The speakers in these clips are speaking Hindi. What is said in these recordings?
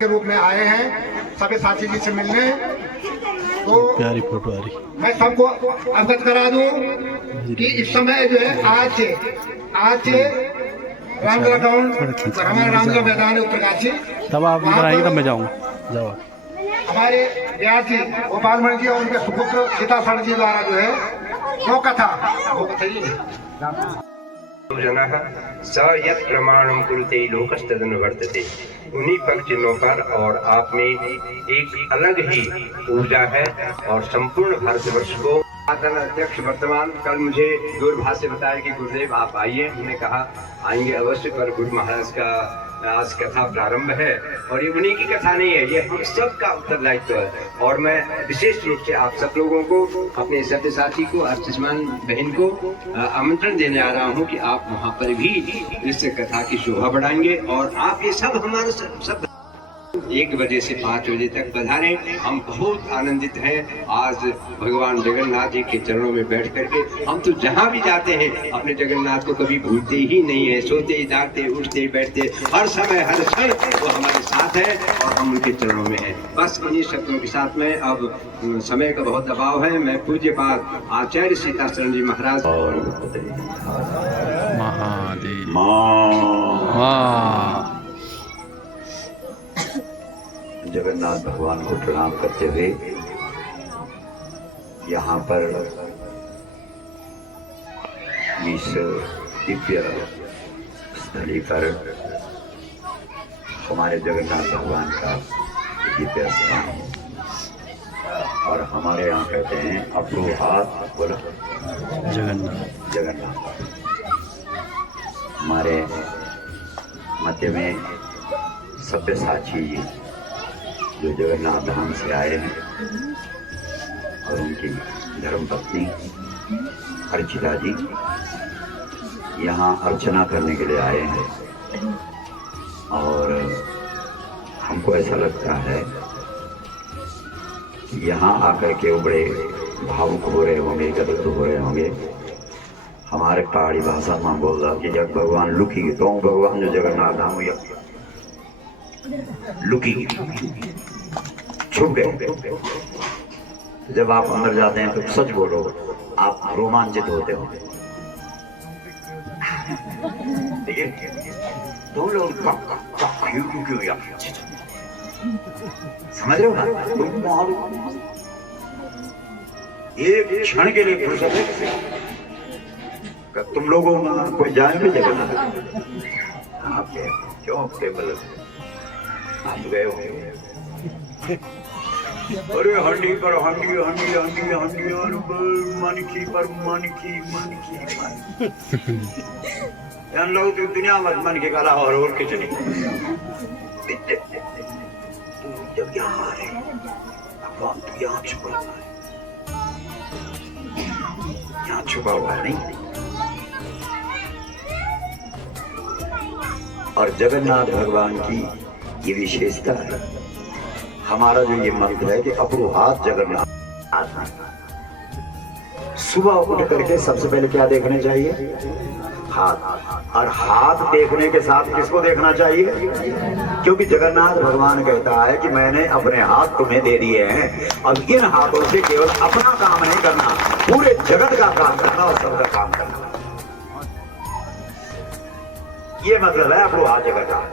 के रूप में आए हैं सभी साथी जी से मिलने। तो प्यारी फोटो आ रही। मैं सबको अवगत करा दूं कि इस समय जो है आज से रामगढ़ ग्राउंड हमारा रामगढ़ मैदान है उत्तरकाशी, तब आप इधर आएंगे तब मैं जाऊँगा। जाओ हमारे व्यास जी गोपाल मणि जी और उनके सुपुत्र सीतासरण जी द्वारा जो है वो कथा जनः स यत् प्रमाणम कुरुते लोकस्तदनुवर्तते। उन्हीं भक्तजनों पर और आप में एक अलग ही ऊर्जा है और संपूर्ण भारतवर्ष को। अध्यक्ष वर्तमान कल मुझे दूरभाष से बताया कि गुरुदेव आप आइए। हमने कहा आएंगे अवश्य, पर गुरु महाराज का आज कथा प्रारंभ है और ये उन्हीं की कथा नहीं है, ये हम सब का उत्तरदायित्व है। और मैं विशेष रूप से आप सब लोगों को, अपने सत्य साथी को, आर्थिस्मान बहन को आमंत्रण देने आ रहा हूँ कि आप वहाँ पर भी इस कथा की शोभा बढ़ाएंगे और आप ये सब हमारे सब 1 बजे से 5 बजे तक पधारें। हम बहुत आनंदित हैं आज भगवान जगन्नाथ जी के चरणों में बैठ करके। हम तो जहाँ भी जाते हैं अपने जगन्नाथ को कभी भूलते ही नहीं है, सोते जागते उठते बैठते हर समय हर क्षण वो हमारे साथ है और हम उनके चरणों में हैं। बस इन्हीं शब्दों के साथ में अब समय का बहुत दबाव है। मैं पूज्यपाद आचार्य सीतासरण जी महाराज महादेव जगन्नाथ भगवान को प्रणाम करते हुए यहाँ पर इस दिव्य स्थली पर हमारे जगन्नाथ भगवान का दिव्य स्थान है और हमारे यहाँ कहते हैं अप्रोहात बोला जगन्नाथ। हमारे मध्य में सभ्य साक्षी जी जो जगन्नाथ धाम से आए हैं और उनकी धर्मपत्नी अर्चिता जी यहाँ अर्चना करने के लिए आए हैं। और हमको ऐसा लगता है कि यहाँ आकर के वो बड़े भावुक हो रहे होंगे, गदगद हो रहे होंगे। हमारे पहाड़ी भाषा में बोल रहा कि जब भगवान लुकी तो भगवान जो जगन्नाथ धाम हुआ लुकी छुप गए। जब आप अंदर जाते हैं तो सच बोलो, आप रोमांचित होते हो। तुम लोग समझ रहे हो ना? एक क्षण के लिए फुर्सत है तुम लोगों में कोई जाए भी जगन्नाथ आप क्यों टेबल आप गए हो? अरे हंडी पर हंडी हंडी हंडी हंडी और मनकी पर मनकी मनकी मन लोग तो दुनिया मत मन के काला और कुछ नहीं। जब यहाँ है भगवान तू यहाँ छुपा हुआ है, यहाँ छुपा हुआ नहीं। और जगन्नाथ भगवान की ये विशेषता है। हमारा जो ये मंत्र है कि अप्रोहात जगन्नाथ। सुबह उठ करके सबसे पहले क्या देखना चाहिए? हाथ। और हाथ देखने के साथ किसको देखना चाहिए? क्योंकि जगन्नाथ भगवान कहता है कि मैंने अपने हाथ तुम्हें दे दिए हैं, अब इन हाथों से केवल अपना काम नहीं करना, पूरे जगत का काम करना और सबका काम करना। ये मतलब है अप्रोहात जगन्नाथ।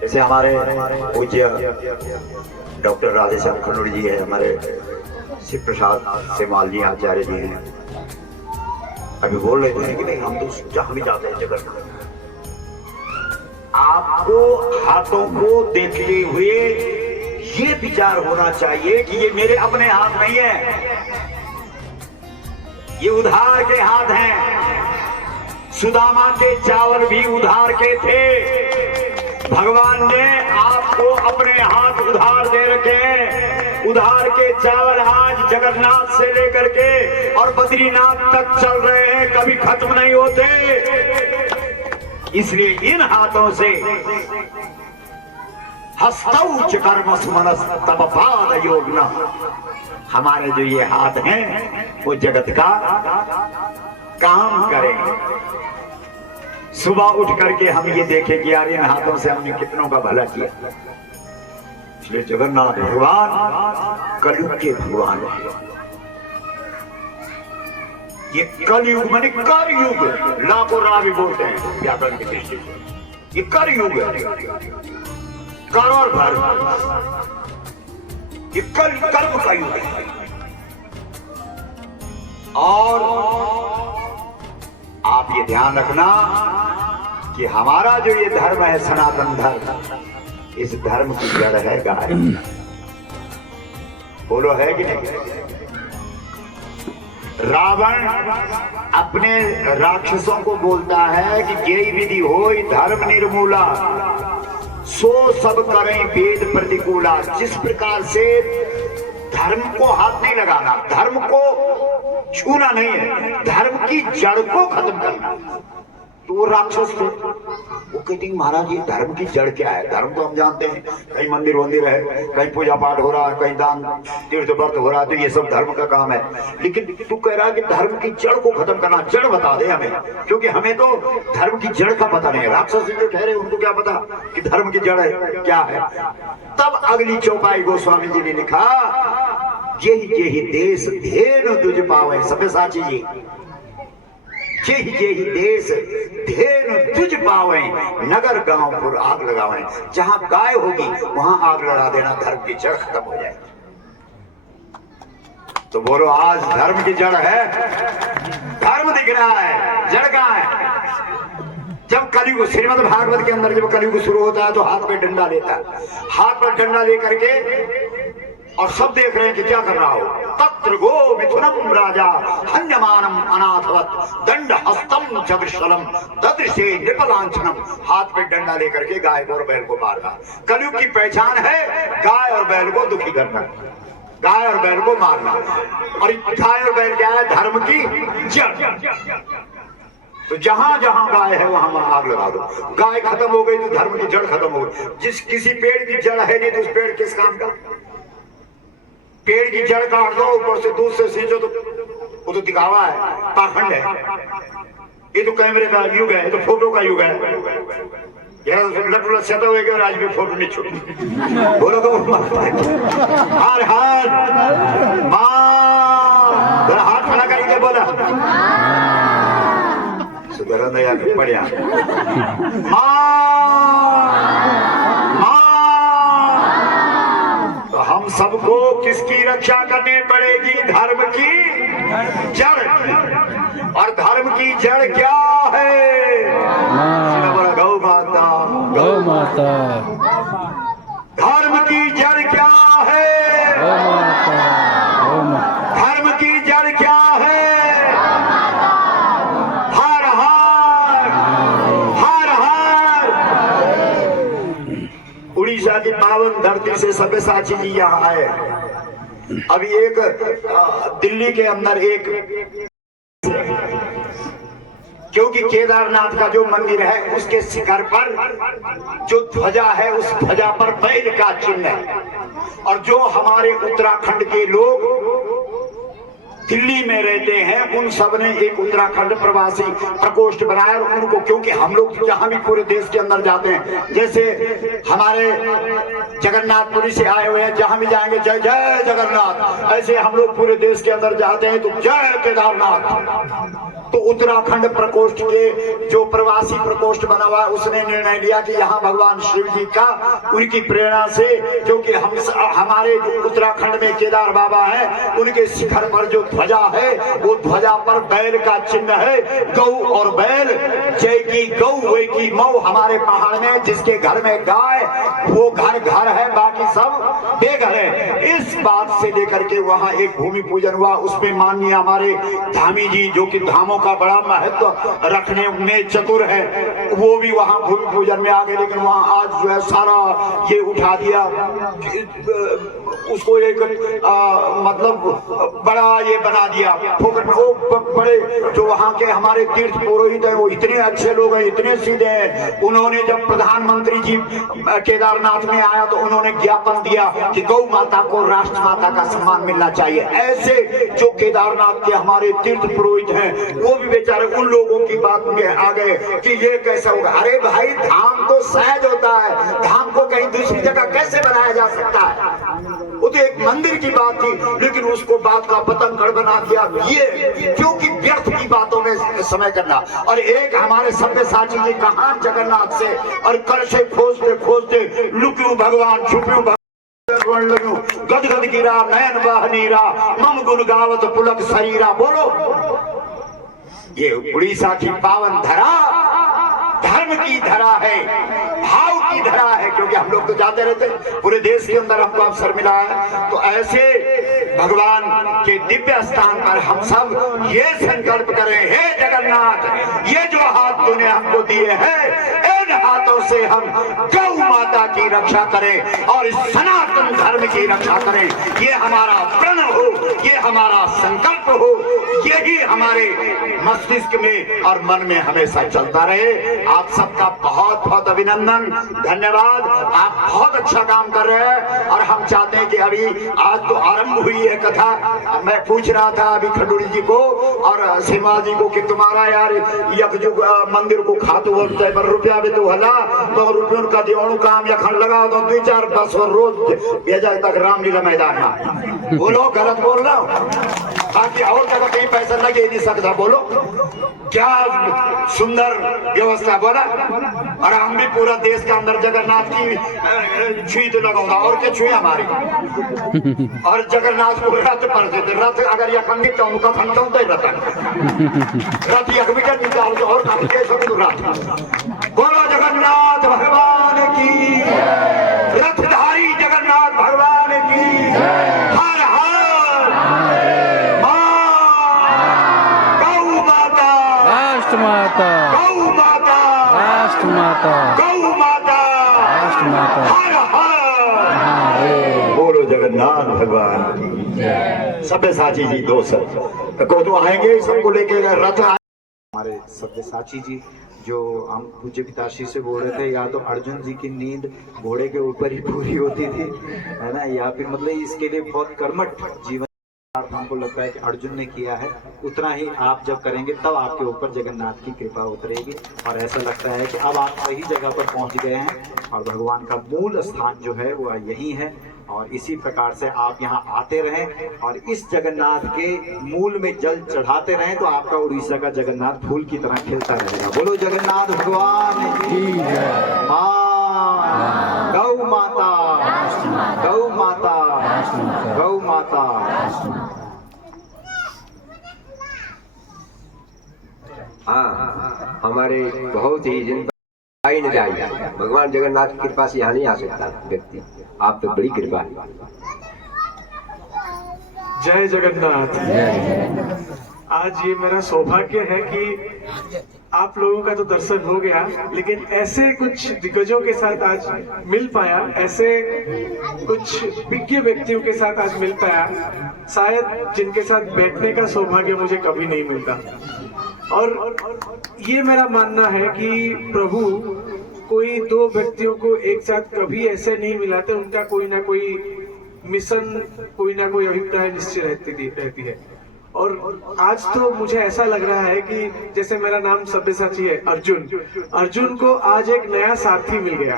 जैसे हमारे पूज्य डॉक्टर राधेश्याम खन्नूर जी है, हमारे शिव प्रसाद सेमाल जी आचार्य जी हैं, अभी बोल रहे थे कि नहीं हम तो जहां भी जाते हैं जगन्नाथ। आपको हाथों को देखते हुए ये विचार होना चाहिए कि ये मेरे अपने हाथ नहीं है, ये उधार के हाथ हैं। सुदामा के चावल भी उधार के थे। भगवान ने आपको अपने हाथ उधार दे रखे हैं। उधार के चावल आज जगन्नाथ से लेकर के और बद्रीनाथ तक चल रहे हैं, कभी खत्म नहीं होते। इसलिए इन हाथों से हस्तौ च कर्मसु मनस तब पाद योगिना, हमारे जो ये हाथ हैं वो जगत का काम करेंगे। सुबह उठ करके हम ये देखें कि यार इन हाथों से हमने कितनों का भला किया। इसलिए जगन्नाथ भगवान कलयुग के भगवान है। ये कलयुग माने कर युग, लाखों रावी बोलते हैं व्याकरण की दृष्टि से। ये कर युग है, कर और भर, ये कर्म का युग है। और आप ये ध्यान रखना कि हमारा जो ये धर्म है सनातन धर्म, इस धर्म की जड़ है गाय। बोलो है कि नहीं? रावण अपने राक्षसों को बोलता है कि यही विधि होई धर्म निर्मूला, सो सब करें वेद प्रतिकूला। जिस प्रकार से धर्म को हाथ नहीं लगाना, धर्म को छूना नहीं है, धर्म की जड़ को खत्म करना। तो वो राक्षस थे, वो कहते हैं महाराज ये धर्म की जड़ क्या है? धर्म तो हम जानते हैं, कहीं मंदिर वंदिर है, कहीं पूजा पाठ हो रहा है, कहीं दान तीर्थ व्रत हो रहा है, तो ये सब धर्म का काम है। लेकिन तू कह रहा है कि धर्म की जड़ को खत्म करना। जड़ बता दे हमें, क्योंकि हमें तो धर्म की जड़ का पता नहीं है। राक्षस जो ठहरे उनको क्या पता कि धर्म की जड़ है क्या है। तब अगली चौपाई गोस्वामी जी ने लिखा, यही देश धेनु तुझ पावे। सबे साची जी, यही देश धेनु तुझ पावे, नगर गांवपुर आग लगावे। जहां गाय होगी वहां आग लगा देना, धर्म की जड़ खत्म हो जाएगी। तो बोलो आज धर्म की जड़ है, धर्म दिख रहा है, जड़ कहां है? जब कलयुग, श्रीमद् भागवत के अंदर जब कलयुग शुरू होता है तो हाथ में डंडा लेता है, हाथ पर डंडा लेकर के, और सब देख रहे हैं कि क्या कर रहा हो। तत्र गो मिथुनम राजा हन्यमानम अनाथवत दंड हस्तम जगशलम ददृशे निपलांछनम। हाथ पे डंडा लेकर के गाय और बैल को मारना। कलयुग की पहचान है गाय और बैल को दुखी करना, गाय और बैल को मारना। और गाय और बैल क्या है? धर्म की जड़। तो जहां जहां गाय है वहां वहां आग लगा दो। गाय खत्म हो गई तो धर्म की जड़ खत्म हो गई। जिस किसी पेड़ की जड़ है नहीं तो उस पेड़ किस काम का? पेड़ की जड़ काट दो, ऊपर से दूध से सींचो तो वो तो दिखावा है, पाखंड है। ये तो कैमरे का युग है, ये तो फोटो का युग है। लटू लच्छा हुए और आज भी फोटो नहीं छूटी। बोलो तो हार हार मां, हाथ खड़ा करके बोला सुधर नया बढ़िया तो हम सबको किसकी रक्षा करनी पड़ेगी? धर्म की जड़। और धर्म की जड़ क्या है? गौ माता, गौ माता। धर्म की जड़ क्या है? गौ माता, गौ माता। धर्म की जड़ क्या है? हर हर हर हर। उड़ीसा की पावन धरती से सब्यसाची जी यहाँ आए। अभी एक दिल्ली के अंदर एक, क्योंकि केदारनाथ का जो मंदिर है उसके शिखर पर जो ध्वजा है उस ध्वजा पर बैल का चिन्ह है। और जो हमारे उत्तराखंड के लोग दिल्ली में रहते हैं उन सब ने एक उत्तराखंड प्रवासी प्रकोष्ठ बनाया। और उनको, क्योंकि हम लोग जहां भी पूरे देश के अंदर जाते हैं, जैसे हमारे जगन्नाथपुरी से आए हुए हैं, जहां भी जाएंगे जय जय जगन्नाथ, ऐसे हम लोग पूरे देश के अंदर जाते हैं तो जय केदारनाथ। तो उत्तराखंड प्रकोष्ठ के जो प्रवासी प्रकोष्ठ बना हुआ है उसने निर्णय लिया कि यहाँ भगवान शिव जी का, उनकी प्रेरणा से, क्योंकि हमारे जो उत्तराखंड में केदार बाबा है उनके शिखर पर जो ध्वजा है वो ध्वजा पर बैल का चिन्ह है। गौ और बैल, जय की गौ वे की मऊ। हमारे पहाड़ में जिसके घर में गाय वो घर घर है, बाकी सब बेघर है। इस बात से लेकर के वहाँ एक भूमि पूजन हुआ। उसमें माननीय हमारे धामी जी, जो कि धामों का बड़ा महत्व रखने में चतुर है, वो भी वहाँ भूमि पूजन में आ गए। लेकिन वहाँ आज जो है सारा ये उठा दिया, उसको एक मतलब बड़ा ये बना दिया फोकट में। वो बड़े जो वहाँ के हमारे तीर्थ पुरोहित हैं वो इतने अच्छे लोग हैं, इतने सीधे हैं। उन्होंने जब प्रधानमंत्री जी केदारनाथ में आया तो उन्होंने ज्ञापन दिया कि गौ माता को राष्ट्र माता का सम्मान मिलना चाहिए। ऐसे जो केदारनाथ के हमारे तीर्थ पुरोहित हैं वो भी बेचारे उन लोगों की बात में आ गए कि ये कैसा होगा। अरे भाई, धाम तो सहज होता है, धाम को कहीं दूसरी जगह कैसे बनाया जा सकता है? वो तो एक मंदिर की बात थी, लेकिन उसको बात का पतंगड़ बना दिया। ये क्योंकि व्यर्थ की बातों में समय करना। और एक हमारे सब्यसाची जी कहां जगन्नाथ से और कर से खोजते खोजते लुक्यू भगवान छुप्यू गद गद गिरा नयन बह नीरा मम गुण गावत पुलक शरीरा। बोलो, ये उड़ीसा की पावन धरा धर्म की धरा है, भाव की धरा है, क्योंकि हम लोग तो जाते रहते पूरे देश के अंदर हमको अवसर मिला है। तो ऐसे भगवान के दिव्य स्थान पर हम सब ये संकल्प करें, हे जगन्नाथ, ये जो हाथ तूने हमको दिए हैं, इन हाथों से हम गौ माता की रक्षा करें और इस सनातन धर्म की रक्षा करें। ये हमारा प्रण हो, ये हमारा संकल्प हो, यही हमारे मस्तिष्क में और मन में हमेशा चलता रहे। आप सबका बहुत बहुत अभिनंदन, धन्यवाद। आप बहुत अच्छा काम कर रहे हैं और हम चाहते हैं कि अभी आज तो आरंभ हुई है कथा। मैं पूछ रहा था अभी खंडूरी जी को और सीमा जी को कि तुम्हारा यार यक जो मंदिर को खातू बोलते पर रुपया भी तो हला तो रुपयों का दियोणु काम यखन लगा दो 2-4 बस और रोज भेजा तक रामलीला मैदान में। बोलो, गलत बोल रहा हूँ? बाकी और जगह कहीं पैसा लगे नहीं सकता। बोलो, क्या सुंदर व्यवस्था बोला। और हम भी पूरा देश के अंदर जगन्नाथ की छुई तो लगाऊंगा और क्या छुई हमारी। और जगन्नाथ को रथ पर देते, रथ अगर यखन भी चाहूँ का खनता हूँ तो रथ यख भी निकाल दो और रथ। बोलो जगन्नाथ भगवान की, रथधारी जगन्नाथ भगवान की। हर हर गौ माता, राष्ट्र माता, गौ माता, राष्ट्र माता, गौ माता, राष्ट्र माता। हर हर बोलो जगन्नाथ भगवान की। सब्यसाची जी 2 सर को तो आएंगे, सबको लेके रथ। हमारे सब्यसाची जी जो हम पूज्य पिताश्री से बोल रहे थे, या तो अर्जुन जी की नींद घोड़े के ऊपर ही पूरी होती थी, है ना, या फिर मतलब इसके लिए बहुत कर्मठ जीवन हमको लगता है कि अर्जुन ने किया है। उतना ही आप जब करेंगे तब आपके ऊपर जगन्नाथ की कृपा उतरेगी। और ऐसा लगता है कि अब आप सही जगह पर पहुंच गए हैं और भगवान का मूल स्थान जो है वो यही है। और इसी प्रकार से आप यहाँ आते रहें और इस जगन्नाथ के मूल में जल चढ़ाते रहें, तो आपका उड़ीसा का जगन्नाथ फूल की तरह खिलता रहेगा। बोलो जगन्नाथ भगवान की जय। माँ गौ माता, गौ माता, गौ माता। हाँ, हमारे बहुत ही जिन आई न जाए, भगवान जगन्नाथ की कृपा से यहाँ नहीं आ सकता व्यक्ति। आप तो बड़ी कृपा है। जय जगन्नाथ। आज ये मेरा सौभाग्य है कि आप लोगों का तो दर्शन हो गया, लेकिन ऐसे कुछ दिग्गजों के साथ आज मिल पाया, ऐसे कुछ विज्ञ व्यक्तियों के साथ आज मिल पाया, शायद जिनके साथ बैठने का सौभाग्य मुझे कभी नहीं मिलता। और ये मेरा मानना है कि प्रभु कोई 2 व्यक्तियों को एक साथ कभी ऐसे नहीं मिलाते, उनका कोई ना कोई मिशन, कोई ना कोई अभिप्राय निश्चय रहती है। और आज तो मुझे ऐसा लग रहा है कि जैसे मेरा नाम सब्यसाची है अर्जुन, अर्जुन को आज एक नया साथी मिल गया।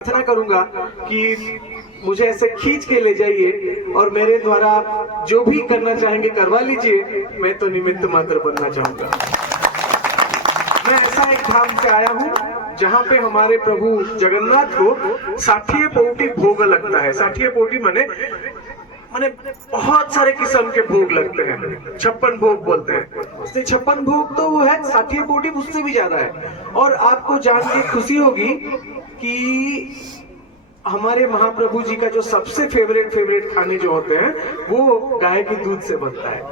प्रार्थना करूंगा कि मुझे ऐसे खींच के ले जाइए और मेरे द्वारा आप जो भी करना चाहेंगे करवा लीजिए। मैं तो निमित्त मात्र बनना चाहूंगा। मैं ऐसा एक धाम से आया हूँ जहाँ पे हमारे प्रभु जगन्नाथ को 60 पौटी भोग लगता है। 60 पौटी माने बहुत सारे किस्म के भोग लगते हैं, 56 भोग बोलते हैं। उससे 56 भोग तो वो है, 60 पौटी उससे भी ज्यादा है। और आपको जान के खुशी होगी कि हमारे महाप्रभु जी का जो सबसे फेवरेट खाने जो होते हैं वो गाय के दूध से बनता है।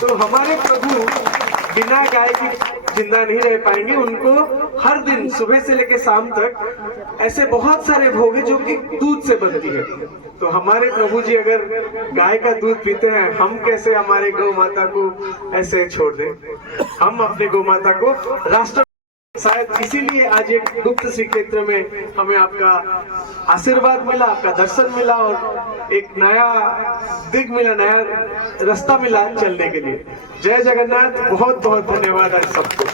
तो हमारे प्रभु बिना गाय की जिंदा नहीं रह पाएंगे। उनको हर दिन सुबह से लेकर शाम तक ऐसे बहुत सारे भोग हैं जो कि दूध से बनती है। तो हमारे प्रभु जी अगर गाय का दूध पीते हैं, हम कैसे हमारे गौ माता को ऐसे छोड़ दें? हम अपने गौ माता को राष्ट्र शायद इसीलिए आज एक गुप्त श्री क्षेत्र में हमें आपका आशीर्वाद मिला, आपका दर्शन मिला और एक नया दिग मिला, नया रास्ता मिला चलने के लिए। जय जगन्नाथ। बहुत बहुत धन्यवाद आज सबको।